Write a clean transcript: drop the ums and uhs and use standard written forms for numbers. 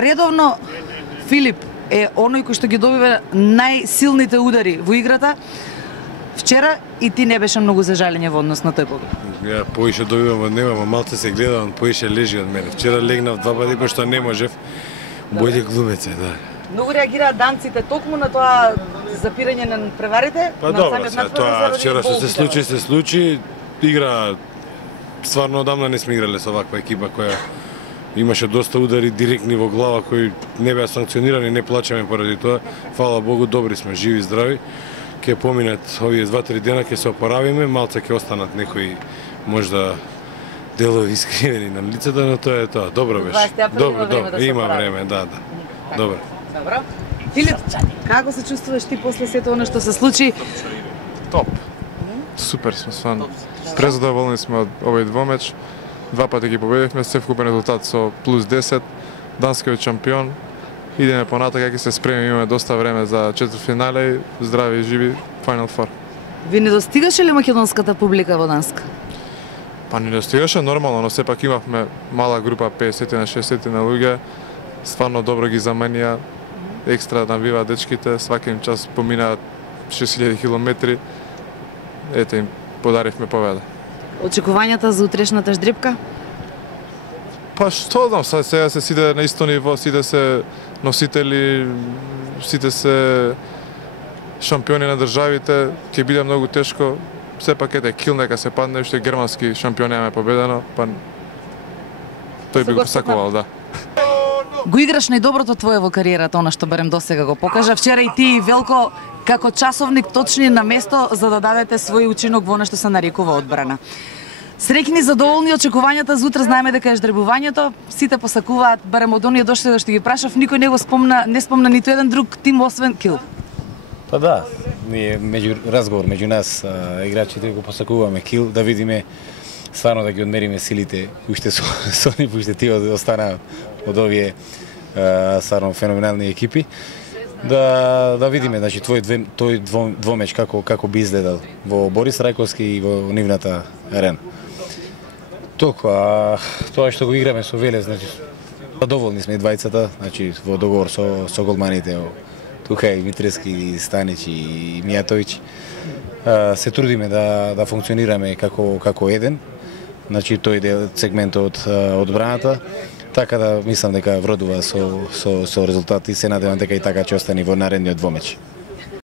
Редовно Филип е оној кој што ги добива најсилните удари во играта. Вчера и ти не беше многу за жалење во однос на тој поглед. Ја поише добивам од него, ама малце се гледа, он поише лежи од мене. Вчера легнав 2 пати, пошто не можев. Боље глумец е, да. Многу реагираат данците токму на тоа запирање на преварите. Па добро, тоа вчера што се случи, игра стварно одамна не сме играле со ваква екипа која имаше доста удари директни во глава кои не беа санкционирани, не плачеме поради тоа. Фала Богу, добри сме, живи, здрави. Ке поминат овие 2-3 дена, ке се опоравиме, малце ке останат некои можда делови искривени на лицето, но тоа е тоа. Добро беше. Добро, има време, да. Добро. Добро. Филип, како се чувствуваш ти после сето она што се случи? Топ. Супер сме, сван. Презадоволни сме од овој двомеч. 2 пати ги победивме, севкупен резултат со плюс 10. Данскиот шампион. Идеме понатака, ќе се спремиме, имаме доста време за четвртфинале, здрави и живи Final Four. Ви недостигаше ли македонската публика во Данска? Па не достигаше нормално, но сепак имавме мала група 50 на 60 на луѓе. Стварно добро ги заменија, екстра навива дечките, сваки им час поминаат 6000 километри. Ете им подаривме победа. Очекувањата за утрешната ждрипка? Па што знам, сега се сиде на исто ниво, сиде се носители, сите се шампиони на државите, ќе биде многу тешко. Сепак ете Кил нека се падне, уште германски шампион немаме победено, па тој би го посакувал, да. Го играш најдоброто твое во кариерата, она што барем досега го покажа. Вчера и ти и Велко како часовник точни на место за да дадете свој учинок во она што се нарекува одбрана. Среќни, задоволни, очекувањата за утре, знаеме дека е ждребувањето, сите посакуваат, барем од оние дошли да што ги прашав, никој не спомна ниту еден друг тим освен Кил. Па да, ние разговор меѓу нас играчите го посакуваме Кил, да видиме стварно да ги одмериме силите уште со нив, уште тие останаа од овие стварно феноменални екипи. Да видиме, значи тој двомеч како би изгледал во Борис Рајковски и во нивната арена. Толку, тоа што го играме со Велес, значи задоволни сме и двајцата, значи во договор со голманите, тука и Митрески, и Станич и Мијатовиќ. Се трудиме да функционираме како еден, значи тој сегмент од одбраната, така да мислам дека вродува со резултати и се надевам дека и така ќе остане во наредниот двомеч.